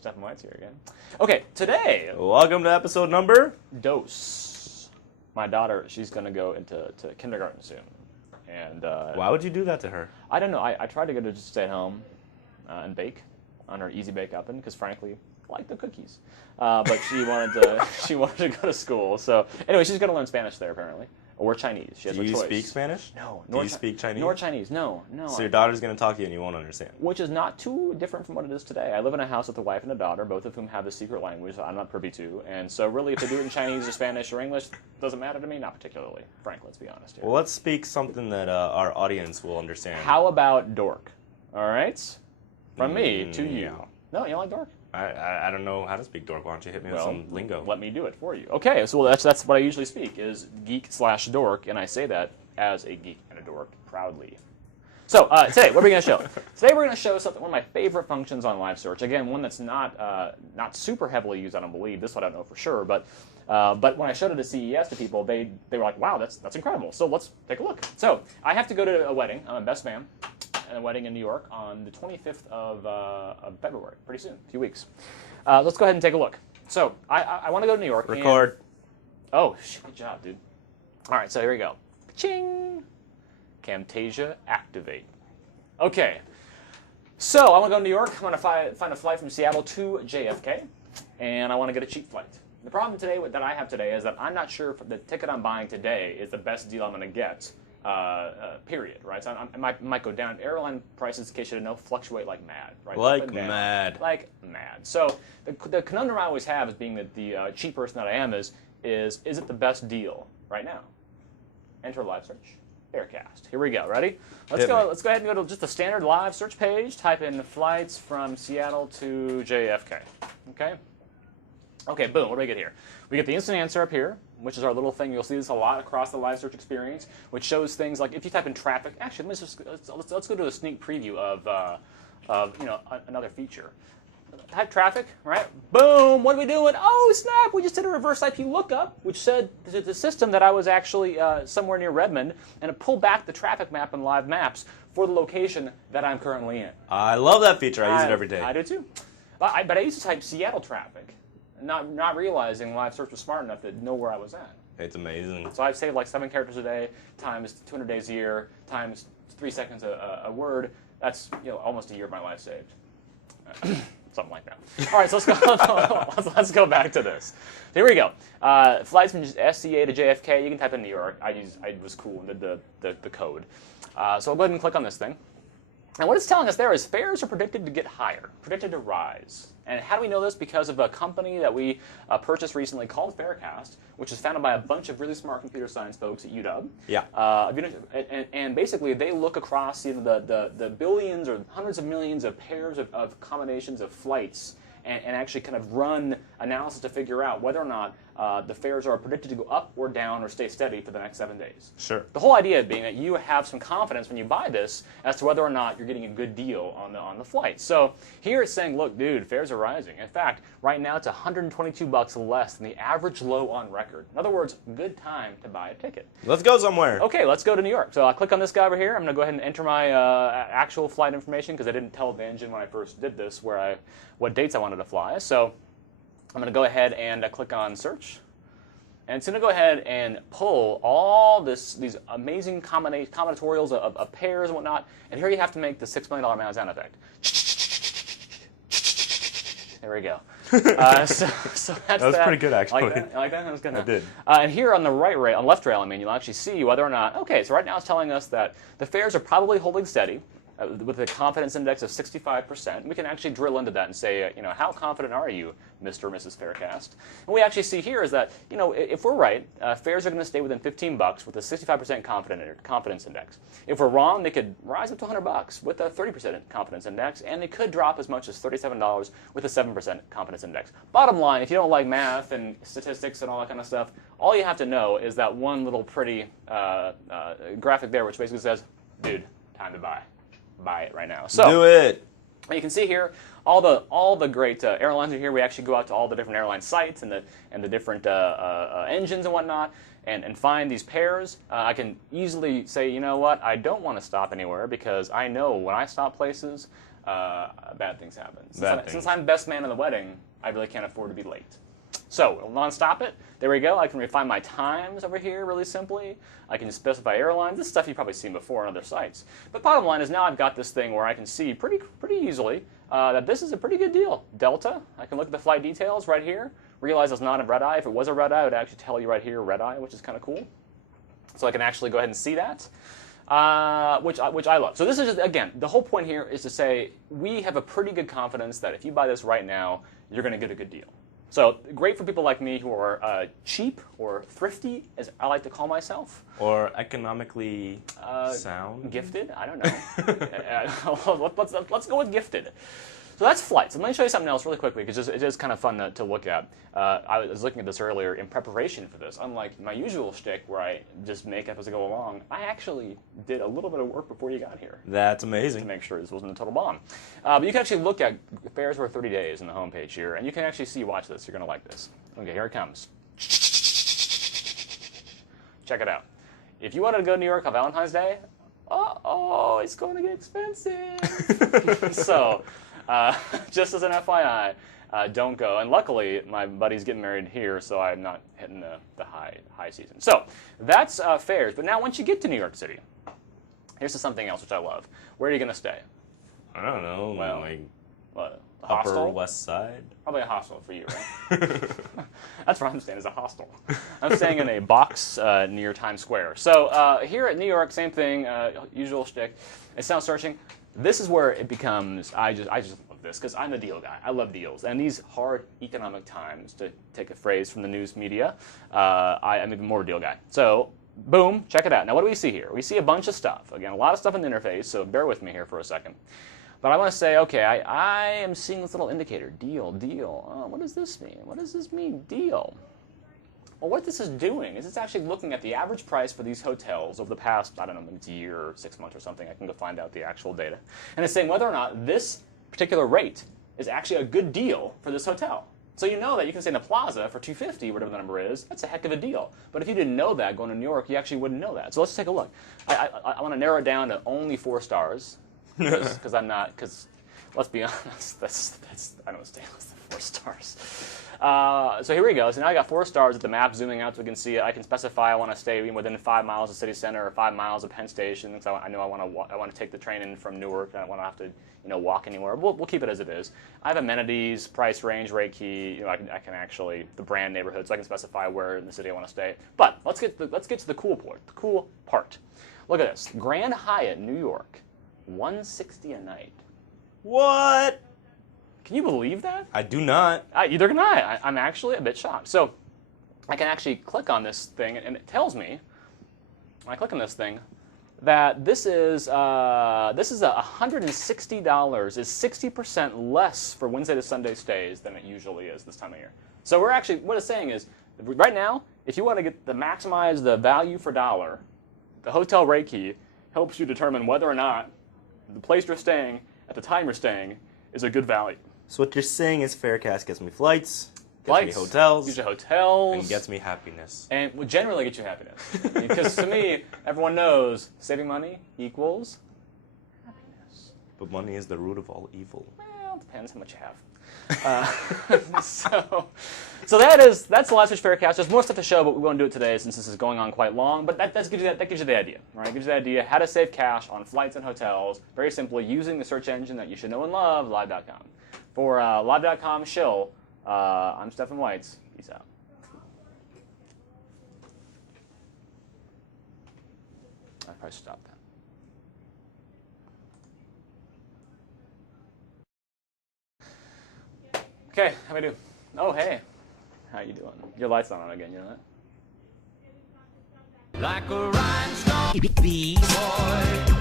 Stefan Is here again. Okay, today, Welcome to episode number... Dose. My daughter, she's going to go into kindergarten soon. And Why would you do that to her? I don't know. I tried to get her to just stay at home and bake on her Easy Bake Oven because, frankly, I like the cookies. But she wanted to go to school. So anyway, she's going to learn Spanish there apparently, or Chinese. She has Do a you choice. speak Spanish? No. Do you speak Chinese? Nor Chinese. No. So your daughter's going to talk to you and you won't understand. Which is not too different from what it is today. I live in a house with a wife and a daughter, both of whom have the secret language that I'm not privy to. And so really, if they do it in Chinese or Spanish or English, doesn't matter to me, not particularly. Frank, let's be honest here. Well, let's speak something that our audience will understand. How about dork? All right? From me to you. No, you don't like dork? I don't know how to speak dork. Why don't you hit me with some lingo? Let me do it for you. Okay, so that's what I usually speak, is geek/dork, and I say that as a geek and a dork proudly. So today, what are we going to show? Today we're going to show something, one of my favorite functions on live search. Again, one that's not super heavily used, I don't believe. This one I don't know for sure, but when I showed it at CES to people, they were like, wow, that's incredible. So let's take a look. So I have to go to a wedding. I'm a best man at a wedding in New York on the 25th of February, pretty soon, a few weeks. Let's go ahead and take a look. So I want to go to New York. Record. Oh, good job, dude. All right, so here we go. Ching! Camtasia activate. Okay, so I want to go to New York. I want to find a flight from Seattle to JFK, and I want to get a cheap flight. The problem today that I have today is that I'm not sure if the ticket I'm buying today is the best deal I'm going to get. Period. Right. So I might go down. Airline prices, in case you didn't know, fluctuate like mad. Right. Like mad. Like mad. So the conundrum I always have, as being the cheap person that I am, is it the best deal right now? Enter live search. Farecast. Here we go. Ready? Let's go ahead and go to just the standard live search page. Type in flights from Seattle to JFK. Okay. Okay. Boom. What do we get here? We get the instant answer up here, which is our little thing. You'll see this a lot across the live search experience, which shows things like if you type in traffic. Actually, let's go to a sneak preview of another feature. Type traffic, right? Boom! What are we doing? Oh, snap! We just did a reverse IP lookup, which said to the system that I was actually somewhere near Redmond, and it pulled back the traffic map in Live Maps for the location that I'm currently in. I love that feature. I use it every day. I do too. But I used to type Seattle traffic, not realizing Live Search was smart enough to know where I was at. It's amazing. So I've saved like 7 characters a day times 200 days a year times 3 seconds a word. That's almost a year of my life saved. Something like that. All right, so let's go back to this. Here we go. Flights from SCA to JFK. You can type in New York. I was cool and did the code. So I'll go ahead and click on this thing. And what it's telling us there is fares are predicted to get higher, predicted to rise. And how do we know this? Because of a company that we purchased recently called Farecast, which is founded by a bunch of really smart computer science folks at UW. Yeah. And basically, they look across the billions or hundreds of millions of pairs of combinations of flights and actually kind of run analysis to figure out whether or not the fares are predicted to go up or down or stay steady for the next 7 days. Sure. The whole idea being that you have some confidence when you buy this as to whether or not you're getting a good deal on the flight. So here it's saying, look, dude, fares are rising. In fact, right now it's $122 less than the average low on record. In other words, good time to buy a ticket. Let's go somewhere. Okay, let's go to New York. So I'll click on this guy over here. I'm going to go ahead and enter my actual flight information because I didn't tell the engine when I first did this what dates I wanted to fly. So I'm going to go ahead and click on search. And it's going to go ahead and pull all these amazing combinatorials of pairs and whatnot. And here you have to make the $6 million man sound effect. There we go. So that's that was pretty good, actually. Like that? That was good. I did. And here on the left rail, you'll actually see whether or not. Okay, so right now it's telling us that the fares are probably holding steady with a confidence index of 65%. We can actually drill into that and say, how confident are you, Mr. or Mrs. Farecast? And we actually see here is that, if we're right, fares are going to stay within $15 with a 65% confidence index. If we're wrong, they could rise up to $100 with a 30% confidence index, and they could drop as much as $37 with a 7% confidence index. Bottom line, if you don't like math and statistics and all that kind of stuff, all you have to know is that one little pretty graphic there, which basically says, dude, time to buy. Buy it right now. So do it. You can see here all the great airlines are here. We actually go out to all the different airline sites and the different engines and whatnot, and find these pairs. I can easily say, you know what, I don't want to stop anywhere because I know when I stop places, bad things happen. Since I'm best man in the wedding, I really can't afford to be late. So we'll non-stop it. There we go. I can refine my times over here really simply. I can specify airlines. This stuff you've probably seen before on other sites. But bottom line is now I've got this thing where I can see pretty easily that this is a pretty good deal. Delta, I can look at the flight details right here. Realize it's not a red eye. If it was a red eye, it would actually tell you right here red eye, which is kind of cool. So I can actually go ahead and see that, which I love. So this is just, again, the whole point here is to say we have a pretty good confidence that if you buy this right now, you're going to get a good deal. So great for people like me who are cheap or thrifty, as I like to call myself. Or economically sound. Gifted? I don't know. Let's go with gifted. So that's flights. And let me show you something else really quickly because it is kind of fun to look at. I was looking at this earlier in preparation for this. Unlike my usual shtick where I just make up as I go along, I actually did a little bit of work before you got here. That's amazing. To make sure this wasn't a total bomb. But you can actually look at fares for 30 days on the homepage here, and you can actually see, watch this, you're going to like this. Okay, here it comes. Check it out. If you wanted to go to New York on Valentine's Day, it's going to get expensive. So, just as an FYI, don't go. And luckily, my buddy's getting married here, so I'm not hitting the high season. So that's fares. But now, once you get to New York City, here's something else which I love. Where are you going to stay? I don't know. Well, like what, a Upper hostel? West Side. Probably a hostel for you, right? That's where I'm staying, is a hostel. I'm staying in a box near Times Square. So here at New York, same thing, usual shtick. It's now searching. This is where it becomes, I just love this, because I'm the deal guy. I love deals. And these hard economic times, to take a phrase from the news media, I'm even more of a deal guy. So, boom, check it out. Now, what do we see here? We see a bunch of stuff. Again, a lot of stuff in the interface, so bear with me here for a second. But I want to say, okay, I am seeing this little indicator, deal. Oh, what does this mean? What does this mean, deal? Well, what this is doing is it's actually looking at the average price for these hotels over the past, I don't know, maybe it's a year or 6 months or something. I can go find out the actual data. And it's saying whether or not this particular rate is actually a good deal for this hotel. So you know that you can stay in the Plaza for $250, whatever the number is. That's a heck of a deal. But if you didn't know that going to New York, you actually wouldn't know that. So let's take a look. I want to narrow it down to only 4 stars. Because I'm not, because let's be honest, I don't stay less than 4 stars. So here we go. So now I got 4 stars at the map, zooming out so we can see it. I can specify I want to stay within 5 miles of city center or 5 miles of Penn Station. Because I know I want to take the train in from Newark. I don't want to have to walk anywhere. We'll keep it as it is. I have amenities, price range, rate key. I can actually the brand neighborhood, so I can specify where in the city I want to stay. But let's get to the cool part. The cool part. Look at this. Grand Hyatt, New York, $160 a night. What? Can you believe that? I do not. Either can I. I'm actually a bit shocked. So I can actually click on this thing, and it tells me, when I click on this thing, that this is $160 is 60% less for Wednesday to Sunday stays than it usually is this time of year. So we're actually, what it's saying is, right now, if you want to maximize the value for dollar, the hotel rate key helps you determine whether or not the place you're staying at the time you're staying is a good value. So what you're saying is Farecast gets me flights, gets me hotels, gives you hotels, and gets me happiness. And will generally get you happiness. Because to me, everyone knows saving money equals happiness. But money is the root of all evil. Well, it depends how much you have. So that's the last week's Farecast. There's more stuff to show, but we won't do it today since this is going on quite long. But that gives you the idea, right? It gives you the idea how to save cash on flights and hotels, very simply using the search engine that you should know and love, Live.com. For Live.com shill, I'm Stefan Weitz. Peace out. I'll probably stop that. Okay, how do I do? Oh, hey. How you doing? Your light's not on again, you know that? Like a rhinestone boy.